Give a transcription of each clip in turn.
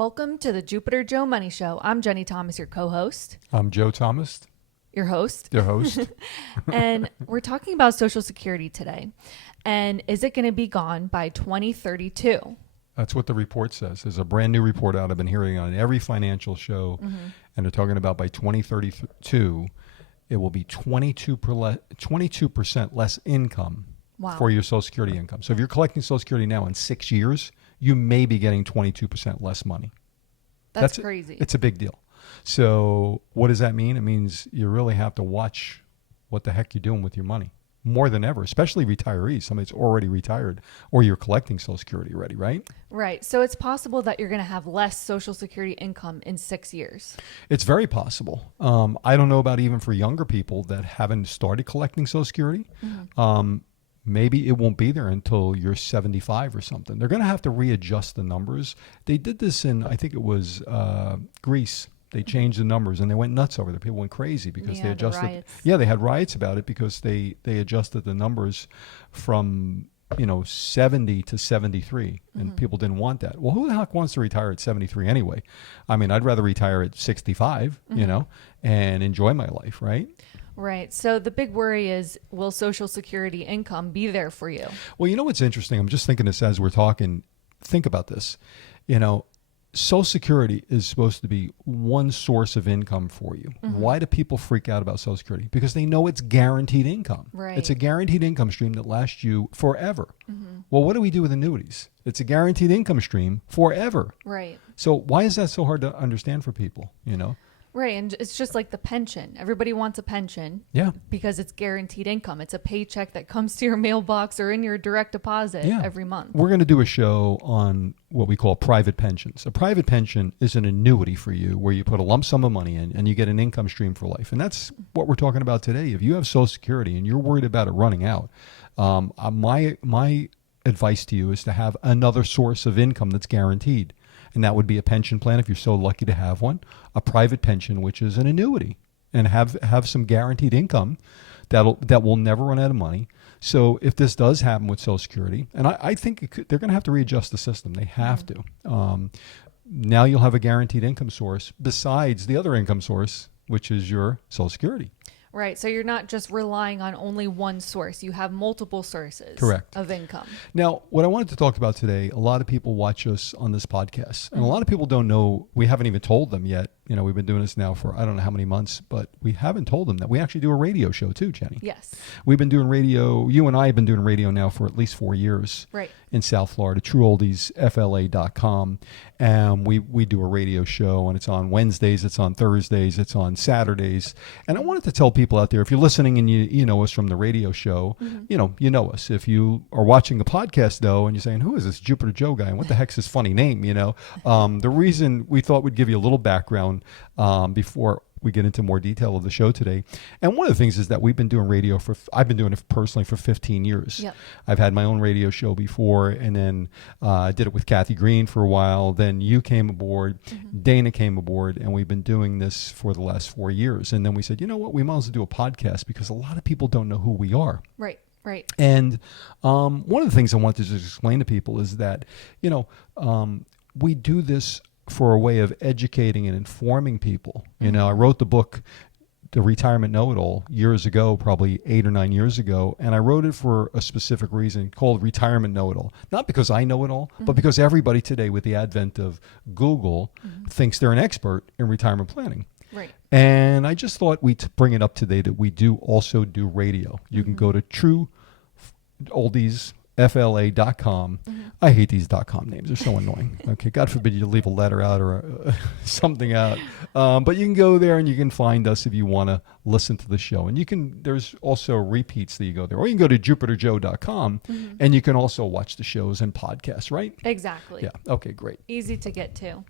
Welcome to the Jupiter Joe Money Show. I'm Jenny Thomas, your co-host. I'm Joe Thomas, your host. your host. And we're talking about Social Security today. And is it going to be gone by 2032? That's what the report says. There's a brand new report out. I've been hearing on every financial show, and they're talking about by 2032, it will be 22% less income for your Social Security income. So if you're collecting Social Security now in 6 years, you may be getting 22% less money. That's crazy. It's a big deal. So what does that mean? It means you really have to watch what the heck you're doing with your money more than ever, especially retirees, somebody that's already retired or you're collecting Social Security already, right? Right. So it's possible that you're going to have less Social Security income in 6 years. It's very possible. I don't know about even for younger people that haven't started collecting Social Security. Maybe it won't be there until you're 75 or something. They're going to have to readjust the numbers. They did this in, I think it was Greece. They changed the numbers and they went nuts over it. People went crazy because they adjusted. They had riots about it because they adjusted the numbers from 70 to 73, and people didn't want that. Well, who the heck wants to retire at 73 anyway? I mean, I'd rather retire at 65, and enjoy my life, right? Right. So the big worry is, will Social Security income be there for you? Well, you know what's interesting? I'm just thinking this as we're talking. Think about this. Social Security is supposed to be one source of income for you. Why do people freak out about Social Security? Because they know it's guaranteed income. Right. It's a guaranteed income stream that lasts you forever. Well, what do we do with annuities? It's a guaranteed income stream forever. Right. So why is that so hard to understand for people, Right. And it's just like the pension. Everybody wants a pension. Yeah. Because it's guaranteed income. It's a paycheck that comes to your mailbox or in your direct deposit every month. We're going to do a show on what we call private pensions. A private pension is an annuity for you where you put a lump sum of money in and you get an income stream for life. And that's what we're talking about today. If you have Social Security and you're worried about it running out, my advice to you is to have another source of income that's guaranteed. And that would be a pension plan if you're so lucky to have one, a private pension, which is an annuity, and have some guaranteed income that will never run out of money. So if this does happen with Social Security, and I think they're going to have to readjust the system. They have to. Now you'll have a guaranteed income source besides the other income source, which is your Social Security. Right. So you're not just relying on only one source. You have multiple sources of income. Now, what I wanted to talk about today, a lot of people watch us on this podcast, and a lot of people don't know, we haven't even told them yet. We've been doing this now for I don't know how many months, but we haven't told them that we actually do a radio show too, Jenny. Yes. We've been doing radio. You and I have been doing radio now for at least 4 years. Right. In South Florida, TrueOldiesFLA.com. And we do a radio show, and it's on Wednesdays, it's on Thursdays, it's on Saturdays. And I wanted to tell people out there, if you're listening and you know us from the radio show, you know us. If you are watching the podcast, though, and you're saying, who is this Jupiter Joe guy? And what the heck's his funny name? The reason we thought we'd give you a little background before we get into more detail of the show today. And one of the things is that we've been doing radio I've been doing it personally for 15 years. Yep. I've had my own radio show before, and then I did it with Kathy Green for a while. Then you came aboard, Dana came aboard, and we've been doing this for the last 4 years. And then we said, you know what, we might as well do a podcast because a lot of people don't know who we are. Right. Right. And one of the things I wanted to just explain to people is that, we do this for a way of educating and informing people. I wrote the book, The Retirement Know-It-All, years ago, probably 8 or 9 years ago, and I wrote it for a specific reason called Retirement Know-It-All. Not because I know it all, but because everybody today with the advent of Google thinks they're an expert in retirement planning. Right. And I just thought we'd bring it up today that we do also do radio. You can go to TrueOldiesFLA.com. I hate these .com names. They're so annoying. Okay, God forbid you leave a letter out or something out. But you can go there and you can find us if you want to listen to the show. And there's also repeats that you go there. Or you can go to JupiterJoe.com and you can also watch the shows and podcasts, right? Exactly. Yeah. Okay, great. Easy to get to.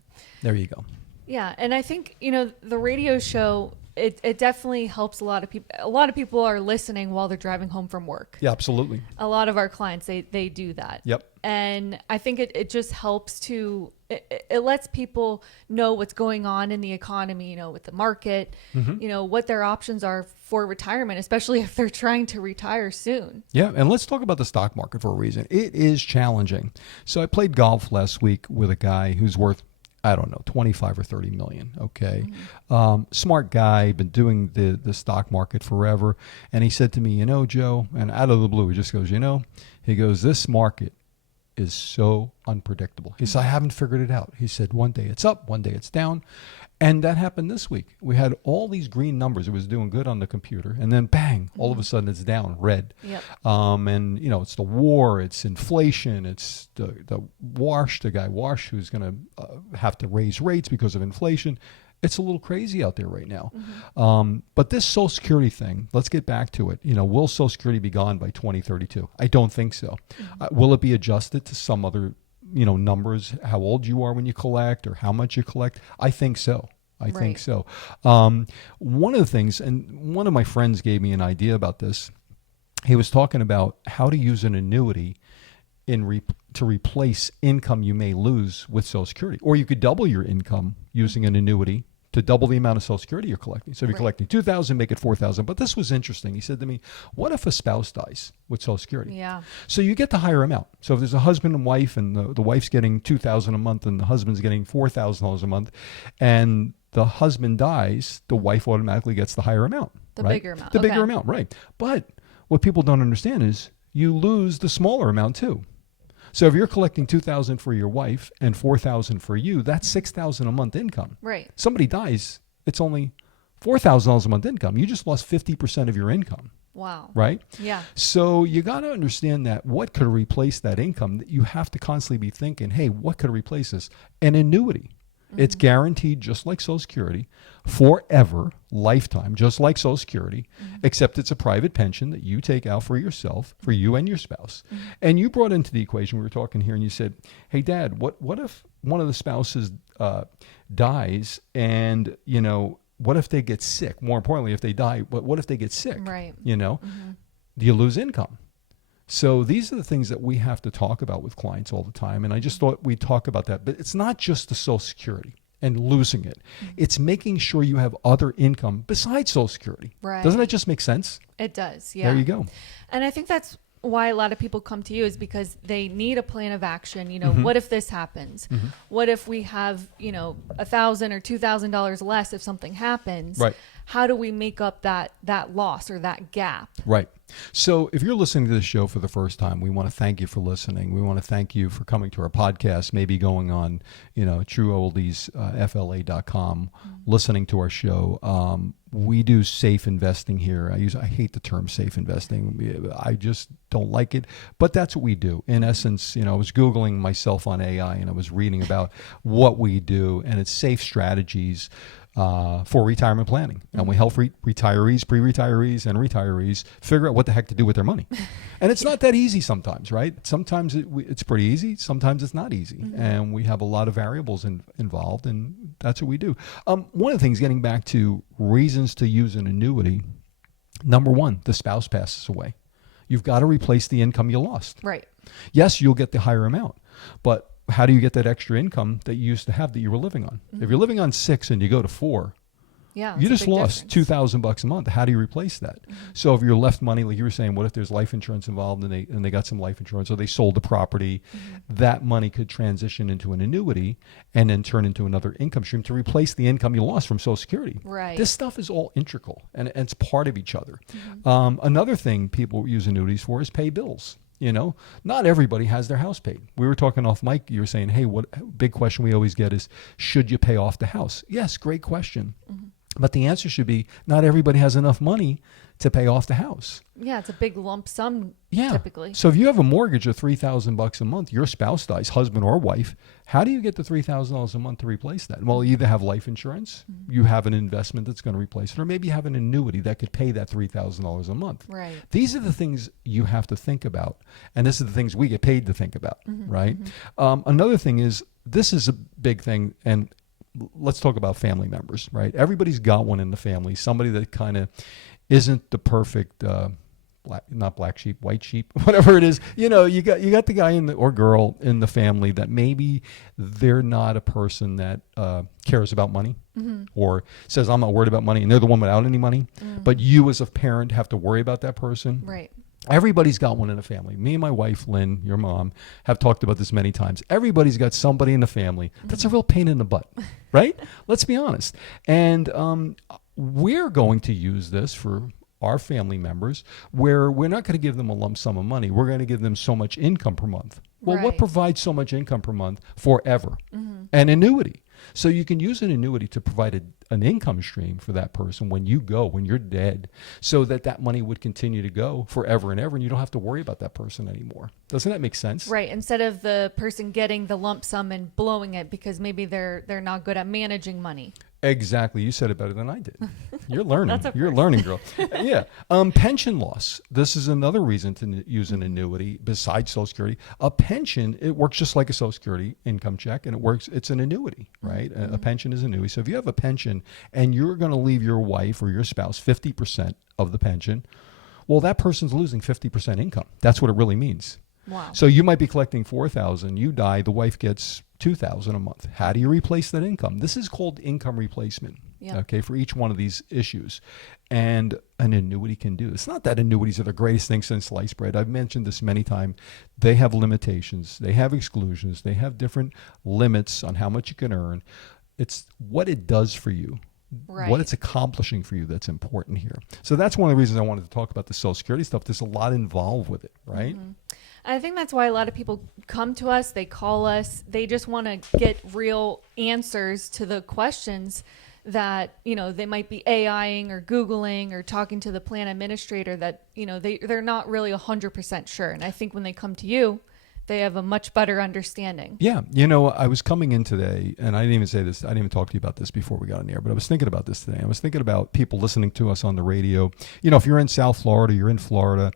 There you go. Yeah. And I think, the radio show, it definitely helps a lot of people. A lot of people are listening while they're driving home from work. Yeah, absolutely. A lot of our clients, they do that. Yep. And I think it just helps it lets people know what's going on in the economy, with the market, what their options are for retirement, especially if they're trying to retire soon. Yeah. And let's talk about the stock market for a reason. It is challenging. So I played golf last week with a guy who's worth I don't know, 25 or 30 million. Okay. Smart guy, been doing the stock market forever. And he said to me, Joe, and out of the blue, he just goes, he goes, this market is so unpredictable. He said, I haven't figured it out. He said, one day it's up, one day it's down. And that happened this week. We had all these green numbers. It was doing good on the computer. And then bang, all of a sudden it's down, red. Yep. And, it's the war, it's inflation, it's the guy Wash, who's going to have to raise rates because of inflation. It's a little crazy out there right now. But this Social Security thing, let's get back to it. Will Social Security be gone by 2032? I don't think so. Will it be adjusted to some other numbers, how old you are when you collect or how much you collect? I think so. I think so. One of the things, and one of my friends gave me an idea about this. He was talking about how to use an annuity to replace income you may lose with Social Security. Or you could double your income using an annuity to double the amount of Social Security you're collecting. So if you're collecting $2,000, make it $4,000. But this was interesting. He said to me, what if a spouse dies with Social Security? Yeah. So you get the higher amount. So if there's a husband and wife, and the wife's getting $2,000 a month and the husband's getting $4,000 a month, and the husband dies, the wife automatically gets the higher amount. The bigger amount. The bigger amount, right. But what people don't understand is you lose the smaller amount too. So if you're collecting $2,000 for your wife and $4,000 for you, that's $6,000 a month income. Right. Somebody dies, it's only $4,000 a month income. You just lost 50% of your income. Wow. Right? Yeah. So you got to understand that what could replace that income, that you have to constantly be thinking, hey, what could replace this? An annuity. It's guaranteed just like Social Security forever, lifetime, just like Social Security, except it's a private pension that you take out for yourself, for you and your spouse. And you brought into the equation, we were talking here, and you said, hey, Dad, what if one of the spouses dies and, what if they get sick? More importantly, if they die, what if they get sick? Right. Do you lose income? So these are the things that we have to talk about with clients all the time. And I just thought we'd talk about that. But it's not just the Social Security and losing it. It's making sure you have other income besides Social Security. Right. Doesn't that just make sense? It does, yeah. There you go. And I think that's why a lot of people come to you, is because they need a plan of action. What if this happens? What if we have, $1,000 or $2,000 less if something happens? Right. How do we make up that loss or that gap? Right. So if you're listening to this show for the first time, we want to thank you for listening. We want to thank you for coming to our podcast, maybe going on, trueoldiesfla.com, listening to our show. We do safe investing here. I hate the term safe investing. I just don't like it, but that's what we do. In essence, I was Googling myself on AI and I was reading about what we do, and it's safe strategies for retirement planning. And we help retirees, pre-retirees, and retirees figure out what the heck to do with their money. And it's not that easy sometimes, right? Sometimes it's pretty easy. Sometimes it's not easy. And we have a lot of variables involved, and that's what we do. One of the things, getting back to reasons to use an annuity, number one, the spouse passes away. You've got to replace the income you lost. Right. Yes, you'll get the higher amount, but how do you get that extra income that you used to have that you were living on? If you're living on 6 and you go to 4, you just lost $2,000 a month. How do you replace that? So if you're left money, like you were saying, what if there's life insurance involved and they got some life insurance, or they sold the property, that money could transition into an annuity and then turn into another income stream to replace the income you lost from Social Security. Right. This stuff is all integral and it's part of each other. Another thing people use annuities for is pay bills. Not everybody has their house paid. We were talking off mic. You were saying, hey, what big question we always get is, should you pay off the house? Yes, great question. But the answer should be, not everybody has enough money to pay off the house. Yeah, it's a big lump sum typically. So if you have a mortgage of $3,000 a month, your spouse dies, husband or wife, how do you get the $3,000 a month to replace that? Well, you either have life insurance, you have an investment that's going to replace it, or maybe you have an annuity that could pay that $3,000 a month. Right. These are the things you have to think about, and this is the things we get paid to think about, right? Another thing is, this is a big thing, and let's talk about family members, right? Everybody's got one in the family, somebody that kind of isn't the perfect, not black sheep, white sheep, whatever it is. You got the guy or girl in the family that maybe they're not a person that cares about money, or says, I'm not worried about money, and they're the one without any money. But you as a parent have to worry about that person. Right. Everybody's got one in the family. Me and my wife, Lynn, your mom, have talked about this many times. Everybody's got somebody in the family that's a real pain in the butt, right? Let's be honest. And we're going to use this for our family members where we're not going to give them a lump sum of money. We're going to give them so much income per month. Well, what Right. provides so much income per month forever? An annuity. So you can use an annuity to provide an income stream for that person when you're dead, so that money would continue to go forever and ever, and you don't have to worry about that person anymore. Doesn't that make sense? Right. Instead of the person getting the lump sum and blowing it because maybe they're not good at managing money. Exactly. You said it better than I did. You're learning. That's a You're first. learning, girl. Yeah. Pension loss. This is another reason to use an annuity besides Social Security. A pension, it works just like a Social Security income check, and it's an annuity, right? A pension is an annuity. So if you have a pension and you're going to leave your wife or your spouse 50% of the pension, well, that person's losing 50% income. That's what it really means. Wow. So you might be collecting $4,000. You die, the wife gets $2,000 a month. How do you replace that income? This is called income replacement. Yeah. Okay, for each one of these issues, and an annuity can do. It's not that annuities are the greatest thing since sliced bread. I've mentioned this many times. They have limitations. They have exclusions. They have different limits on how much you can earn. It's what it does for you. Right. What it's accomplishing for you that's important here. So that's one of the reasons I wanted to talk about the Social Security stuff. There's a lot involved with it, right? I think that's why a lot of people come to us, they call us, they just want to get real answers to the questions that, they might be AIing or Googling or talking to the plan administrator that, they're not really 100% sure. And I think when they come to you, they have a much better understanding. Yeah. I was coming in today, and I didn't even say this. I didn't even talk to you about this before we got on the air, but I was thinking about this today. I was thinking about people listening to us on the radio. If you're in South Florida, you're in Florida,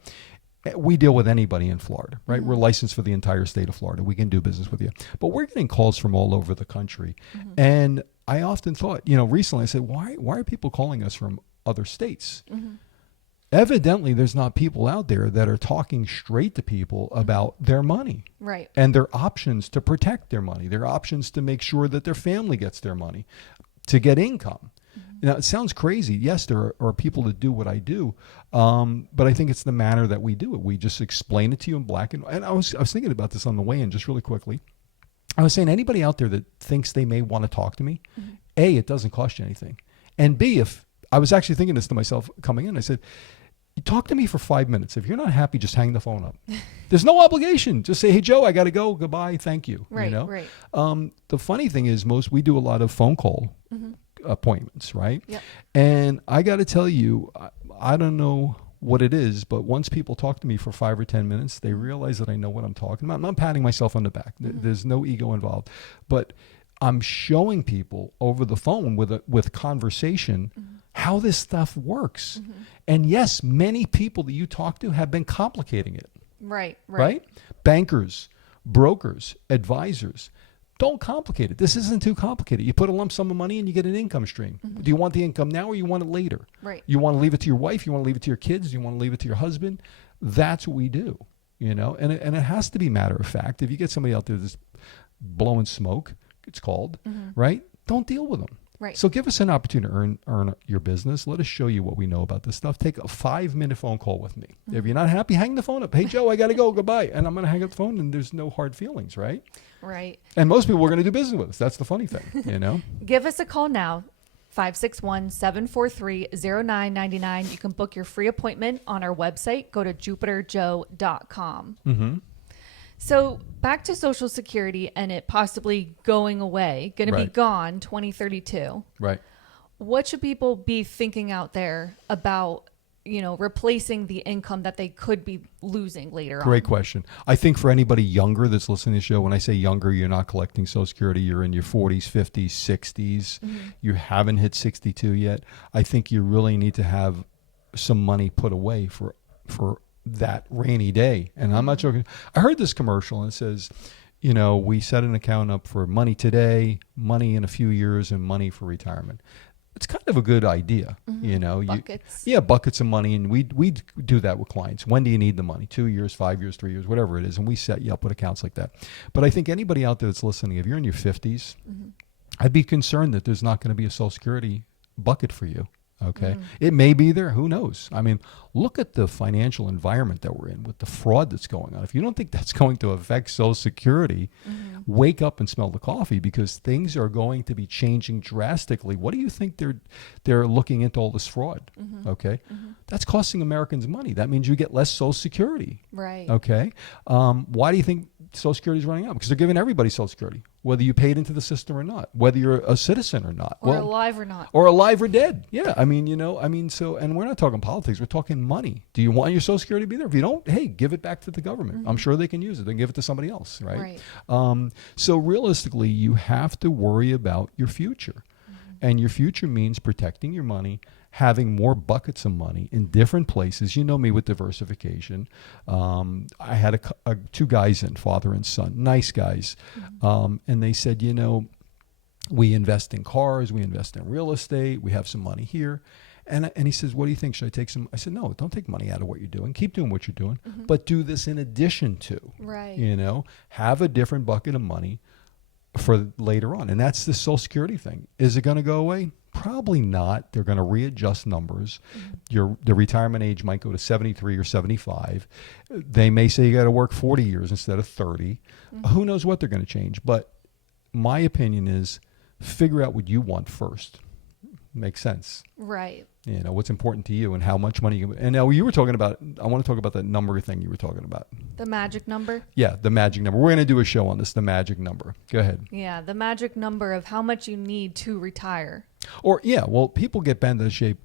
we deal with anybody in Florida, right? We're licensed for the entire state of Florida. We can do business with you. But we're getting calls from all over the country. And I often thought, recently I said, why are people calling us from other states? Evidently, there's not people out there that are talking straight to people about their money. Right. And their options to protect their money, their options to make sure that their family gets their money, to get income. Now, it sounds crazy. Yes, there are people that do what I do, but I think it's the manner that we do it. We just explain it to you in black and white. And I was thinking about this on the way in just really quickly. I was saying, anybody out there that thinks they may want to talk to me, A, it doesn't cost you anything. And B, if I was actually thinking this to myself coming in, I said, you talk to me for 5 minutes. If you're not happy, just hang the phone up. There's no obligation. Just say, hey, Joe, I got to go. Goodbye. Thank you. Right. Right. Right. The funny thing is we do a lot of phone call appointments, right? Yep. And I got to tell you, I don't know what it is, but once people talk to me for 5 or 10 minutes, they realize that I know what I'm talking about. I'm not patting myself on the back. There's no ego involved, but I'm showing people over the phone with conversation how this stuff works. And yes, many people that you talk to have been complicating it. Right. Bankers, brokers, advisors. Don't complicate it. This isn't too complicated. You put a lump sum of money and you get an income stream. Do you want the income now or you want it later? Right. You want to leave it to your wife? You want to leave it to your kids? You want to leave it to your husband? That's what we do, and it has to be matter of fact. If you get somebody out there that's blowing smoke, it's called, right? Don't deal with them. Right. So give us an opportunity to earn your business. Let us show you what we know about this stuff. Take a 5-minute phone call with me. If you're not happy, hang the phone up. Hey, Joe, I got to go. Goodbye. And I'm going to hang up the phone, and there's no hard feelings, right? Right. And most people are going to do business with us. That's the funny thing, Give us a call now, 561-743-0999. You can book your free appointment on our website. Go to jupiterjoe.com. So back to Social Security and it possibly going away, going to be Right. gone 2032. Right. What should people be thinking out there about, replacing the income that they could be losing later on? Great question. I think for anybody younger that's listening to the show, when I say younger, you're not collecting Social Security, you're in your 40s, 50s, 60s, you haven't hit 62 yet. I think you really need to have some money put away for that rainy day. And I'm not joking. I heard this commercial and it says, we set an account up for money today, money in a few years, and money for retirement. It's kind of a good idea, Buckets. buckets of money. And we do that with clients. When do you need the money? 2 years, 5 years, 3 years, whatever it is. And we set you up with accounts like that. But I think anybody out there that's listening, if you're in your 50s, I'd be concerned that there's not going to be a Social Security bucket for you. Okay. It may be there. Who knows? I mean, look at the financial environment that we're in with the fraud that's going on. If you don't think that's going to affect Social Security, wake up and smell the coffee, because things are going to be changing drastically. What do you think they're looking into all this fraud? Okay. That's costing Americans money. That means you get less Social Security. Right. Okay. Why do you think Social Security is running out? Because they're giving everybody Social Security, whether you paid into the system or not, whether you're a citizen or not. Or alive or not. Or alive or dead. Yeah. I mean, so, and we're not talking politics. We're talking money. Do you want your Social Security to be there? If you don't, hey, give it back to the government. I'm sure they can use it. They can give it to somebody else, right? So realistically, you have to worry about your future. And your future means protecting your money, having more buckets of money in different places. You know me with diversification. I had two guys in, father and son, nice guys. And they said, we invest in cars, we invest in real estate, we have some money here. And he says, what do you think? Should I take some? I said, no, don't take money out of what you're doing. Keep doing what you're doing, but do this in addition to, have a different bucket of money for later on. And that's the Social Security thing. Is it going to go away? Probably not. They're going to readjust numbers. The retirement age might go to 73 or 75. They may say you got to work 40 years instead of 30. Who knows what they're going to change? But my opinion is figure out what you want first. Makes sense. Right. What's important to you and how much money you. And now you were talking about, I want to talk about that number thing you were talking about. The magic number? Yeah, the magic number. We're going to do a show on this, the magic number. Go ahead. Yeah, the magic number of how much you need to retire. Or, people get bent out of shape.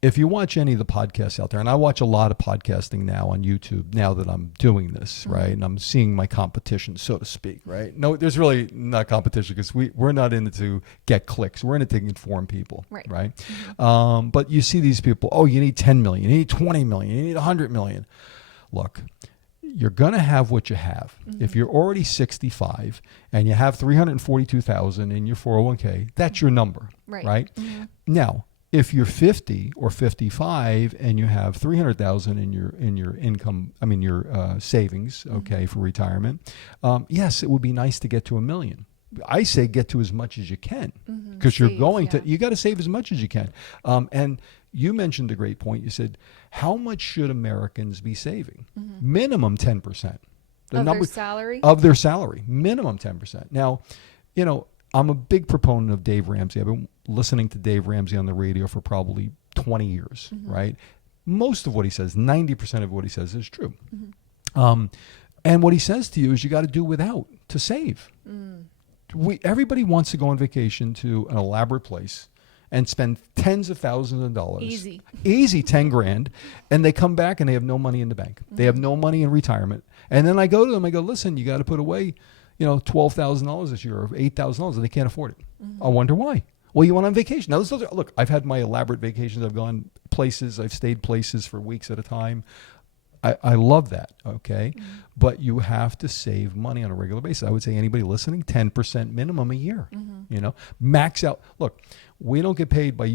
If you watch any of the podcasts out there, and I watch a lot of podcasting now on YouTube now that I'm doing this, right? And I'm seeing my competition, so to speak, right? No, there's really not competition because we're not in it to get clicks. We're in it to inform people, right? But you see these people, you need 10 million, you need 20 million, you need 100 million. Look, you're going to have what you have. If you're already 65 and you have 342,000 in your 401k, that's your number, right? Now, if you're 50 or 55 and you have 300,000 in your income, your savings, for retirement, yes, it would be nice to get to $1 million. I say get to as much as you can, because you got to save as much as you can. And you mentioned a great point. You said, how much should Americans be saving? Minimum 10%. Their salary? Of their salary, minimum 10%. Now, I'm a big proponent of Dave Ramsey. I've been listening to Dave Ramsey on the radio for probably 20 years, right? Most of what he says, 90% of what he says is true. And what he says to you is you got to do without to save. Everybody wants to go on vacation to an elaborate place and spend tens of thousands of dollars. Easy, 10 grand. And they come back and they have no money in the bank. They have no money in retirement. And then I go to them, I go, listen, you got to put away $12,000 this year or $8,000, and they can't afford it. I wonder why. Well, you went on vacation. Now, look, I've had my elaborate vacations. I've gone places. I've stayed places for weeks at a time. I love that, okay? But you have to save money on a regular basis. I would say anybody listening, 10% minimum a year. Max out. Look, we don't get paid by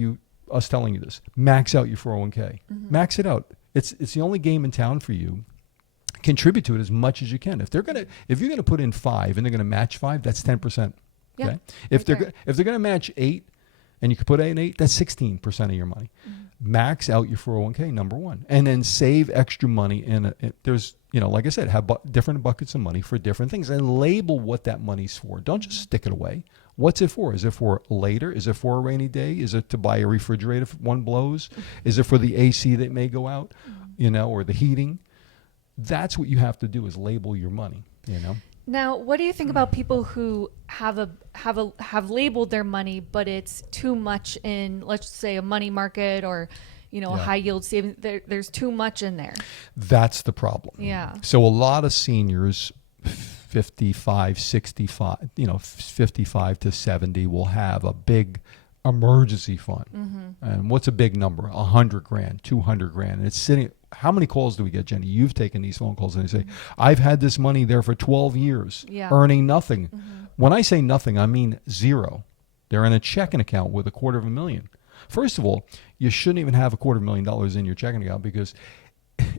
us telling you this. Max out your 401k. Max it out. It's the only game in town for you. Contribute to it as much as you can. If you're gonna put in 5 and they're gonna match 5, that's 10%. Okay. If they're gonna match 8 and you can put in 8, that's 16% of your money. Max out your 401k, number one, and then save extra money. There's like I said, have different buckets of money for different things, and label what that money's for. Don't just stick it away. What's it for? Is it for later? Is it for a rainy day? Is it to buy a refrigerator if one blows? Is it for the AC that may go out? Or the heating? That's what you have to do, is label your money, Now, what do you think about people who have labeled their money, but it's too much in, let's say, a money market or, a high yield savings? There's too much in there. That's the problem. Yeah. So a lot of seniors, 55, 65, 55 to 70 will have a big emergency fund. And what's a big number? 100 grand, 200 grand. And it's sitting. How many calls do we get, Jenny? You've taken these phone calls and they say, I've had this money there for 12 years, earning nothing. When I say nothing, I mean zero. They're in a checking account with $250,000. First of all, you shouldn't even have $250,000 in your checking account, because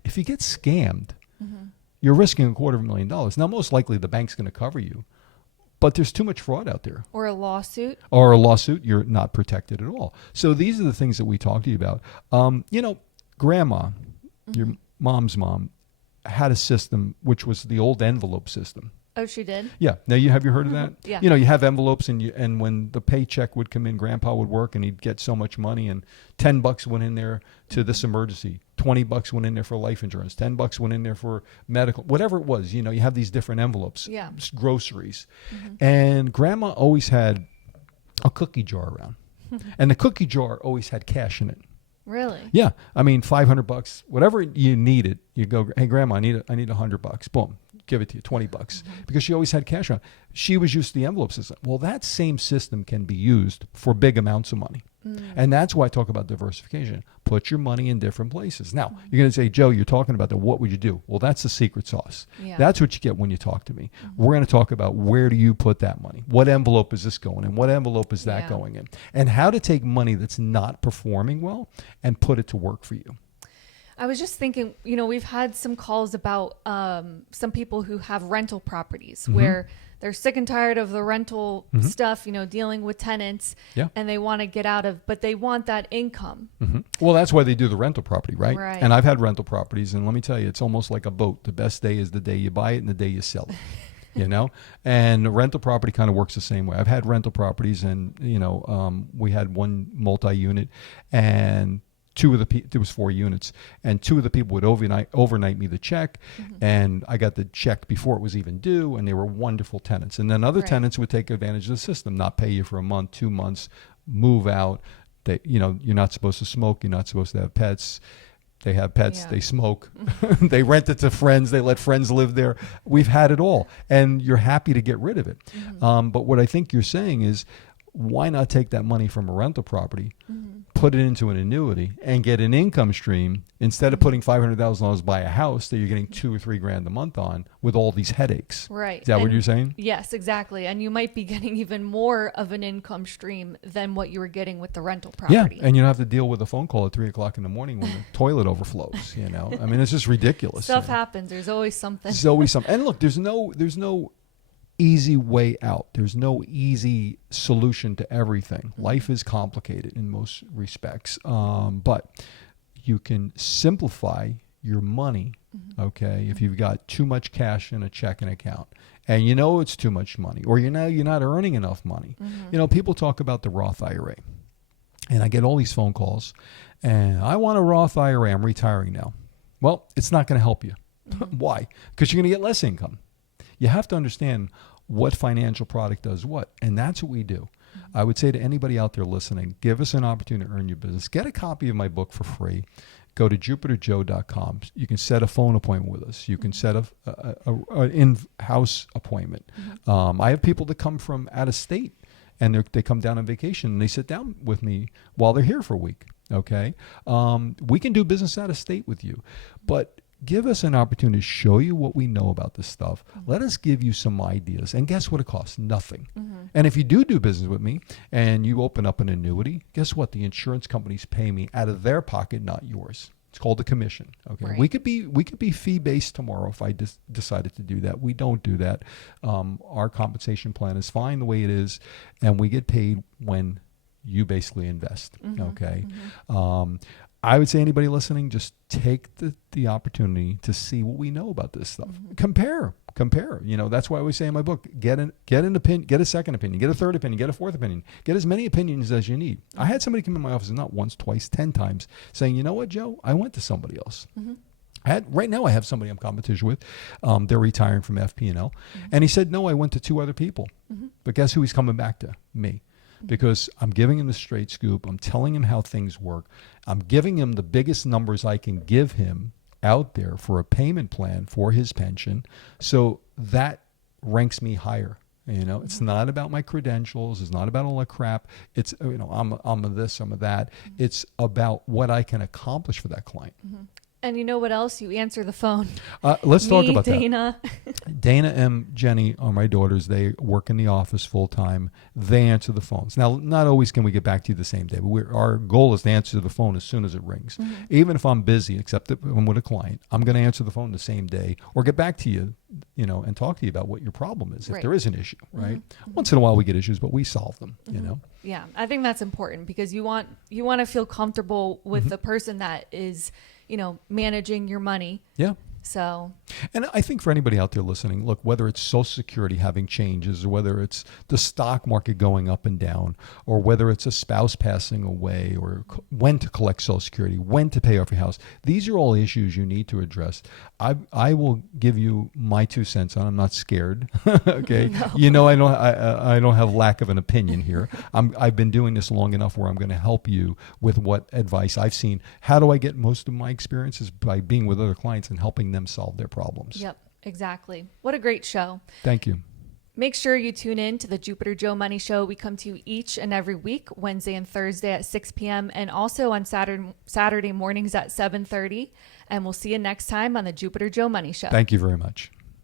if you get scammed, you're risking $250,000. Now, most likely the bank's going to cover you. but there's too much fraud out there. Or a lawsuit. Or a lawsuit, you're not protected at all. So these are the things that we talk to you about. Grandma, your mom's mom, had a system which was the old envelope system. Oh, she did? Yeah. Now, have you heard of that? Yeah. You have envelopes, and when the paycheck would come in, Grandpa would work, and he'd get so much money, and $10 went in there to this emergency, $20 went in there for life insurance, $10 went in there for medical, whatever it was. You have these different envelopes, groceries, and Grandma always had a cookie jar around, and the cookie jar always had cash in it. Really? Yeah. I mean, $500, whatever you needed, you go, hey, Grandma, I need $100. Boom. Give it to you, $20, because she always had cash on. She was used to the envelope system. Well, that same system can be used for big amounts of money. And that's why I talk about diversification. Put your money in different places. Now, you're going to say, Joe, you're talking about that. What would you do? Well, that's the secret sauce. Yeah. That's what you get when you talk to me. We're going to talk about where do you put that money? What envelope is this going in? What envelope is that going in? And how to take money that's not performing well and put it to work for you. I was just thinking, we've had some calls about some people who have rental properties where they're sick and tired of the rental stuff, dealing with tenants, and they want to get out of, but they want that income. Well, that's why they do the rental property, right? Right. And I've had rental properties, and let me tell you, it's almost like a boat. The best day is the day you buy it and the day you sell it. And the rental property kind of works the same way. I've had rental properties, and we had one multi-unit, and there was 4 units, and 2 of the people would overnight me the check, and I got the check before it was even due, and they were wonderful tenants. And then other tenants would take advantage of the system, not pay you for a month, 2 months, move out. You're not supposed to smoke. You're not supposed to have pets. They have pets. They smoke. They rent it to friends. They let friends live there. We've had it all, and you're happy to get rid of it. But what I think you're saying is, why not take that money from a rental property, put it into an annuity, and get an income stream instead of putting $500,000 buy a house that you're getting $2,000 or $3,000 a month on with all these headaches. Right. Is that what you're saying? Yes, exactly. And you might be getting even more of an income stream than what you were getting with the rental property. Yeah, and you don't have to deal with a phone call at 3:00 in the morning when the toilet overflows. I mean, it's just ridiculous. Stuff happens. There's always something. There's always something. And look, there's no easy way out. There's no easy solution to everything. Life is complicated in most respects, but you can simplify your money, okay, if you've got too much cash in a checking account and it's too much money, or you're not earning enough money. People talk about the Roth IRA, and I get all these phone calls, and I want a Roth IRA. I'm retiring now. Well, it's not going to help you. Why? Because you're going to get less income. You have to understand what financial product does what, and that's what we do. I would say to anybody out there listening, give us an opportunity to earn your business. Get a copy of my book for free. Go to jupiterjoe.com. You can set a phone appointment with us. You can set an in-house appointment. I have people that come from out of state, and they come down on vacation, and they sit down with me while they're here for a week. Okay? We can do business out of state with you, but give us an opportunity to show you what we know about this stuff. Let us give you some ideas. And guess what it costs? Nothing. And if you do business with me and you open up an annuity, guess what? The insurance companies pay me out of their pocket, not yours. It's called a commission. Okay. Right. We could be fee-based tomorrow if I decided to do that. We don't do that. Our compensation plan is fine the way it is, and we get paid when you basically invest. Okay. I would say anybody listening, just take the opportunity to see what we know about this stuff. Compare. That's why I always say in my book, get an opinion, get a second opinion, get a third opinion, get a fourth opinion, get as many opinions as you need. I had somebody come in my office, not once, twice, 10 times, saying, you know what, Joe, I went to somebody else. Right now I have somebody I'm competition with. They're retiring from FP&L. And he said, no, I went to 2 other people. But guess who he's coming back to? Me. Because I'm giving him the straight scoop. I'm telling him how things work. I'm giving him the biggest numbers I can give him out there for a payment plan for his pension. So that ranks me higher. It's not about my credentials. It's not about all that crap. It's, I'm a this, I'm a that. It's about what I can accomplish for that client. And you know what else? You answer the phone. Let's talk Me, about that. Dana. Dana and Jenny are my daughters. They work in the office full time. They answer the phones. Now, not always can we get back to you the same day, but our goal is to answer the phone as soon as it rings. Mm-hmm. Even if I'm busy, except if I'm with a client, I'm going to answer the phone the same day or get back to you, and talk to you about what your problem is, if Right. there is an issue, right? Mm-hmm. Once in a while we get issues, but we solve them, Yeah, I think that's important because you want to feel comfortable with the person that is, managing your money. Yeah. So, And I think for anybody out there listening, look, whether it's Social Security having changes, or whether it's the stock market going up and down, or whether it's a spouse passing away, or when to collect Social Security, when to pay off your house, these are all issues you need to address. I will give you my 2 cents on. I'm not scared. Okay, No. I don't have lack of an opinion here. I've been doing this long enough where I'm going to help you with what advice I've seen. How do I get most of my experiences? By being with other clients and helping them solve their problems. Yep, exactly. What a great show. Thank you. Make sure you tune in to the Jupiter Joe Money Show. We come to you each and every week, Wednesday and Thursday at 6 p.m. and also on Saturday mornings at 7:30. And we'll see you next time on the Jupiter Joe Money Show. Thank you very much.